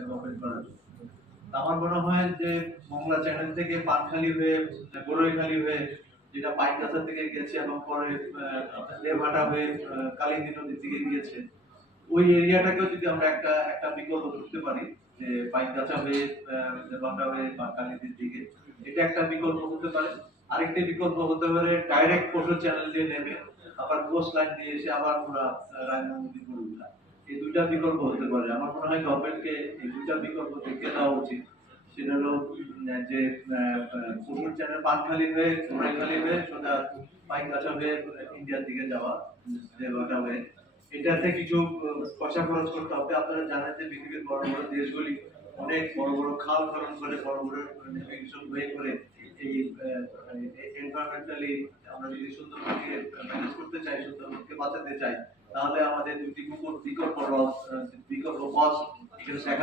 সেটাকে ওপেন করার জন্য। আমার মনে হয় যে মংলা চ্যানেল থেকে পানখালি হয়ে গড়ইখালি হয়ে যেটা পাইকগাছা থেকে গেছে এবং পরে দেবহাটা হয়ে কালিন্দী নদীর দিকে গিয়েছে, ওই এরিয়াটাকেও যদি আমরা একটা একটা বিকল্প ধরতে পারি যে পাইকগাছা হয়ে দেবহাটা হয়ে বা কালিন্দির দিকে, এটা একটা বিকল্প হতে পারে। আরেকটি বিকল্প হতে পারে ডাইরেক্ট পশুর চ্যানেল দিয়ে নেমে আবার কোস্ট লাইন দিয়ে এসে আবার পুরা রায়মঙ্গল করে উঠা। এই দুইটা বিকল্প হতে পারে। আমার মনে হয় গভর্নমেন্টকে এই দুইটা বিকল্প দেখে দেওয়া উচিত। সেটা হলো যে পশুর চ্যানেল পানখালি হয়ে ঘোড়াইখালি হয়ে সোজা পাইকগাছা হয়ে ইন্ডিয়ার দিকে যাওয়া, দেবহাটা হয়ে। এটাতে কিছু পয়সা খরচ করতে হবে। আপনারা জানেন যে পৃথিবীর বড় বড় দেশগুলি অনেক বড় বড় খাল খনন করে বড় বড় নেভিগেশন ওয়ে করে এই এনভায়রনমেন্টালি আমরা যদি সুন্দরবনকে ম্যানেজ করতে চাই, সুন্দরবনকে বাঁচাতে চাই, তাহলে আমাদের দুটি বিকল্প পথ এখানে দেখা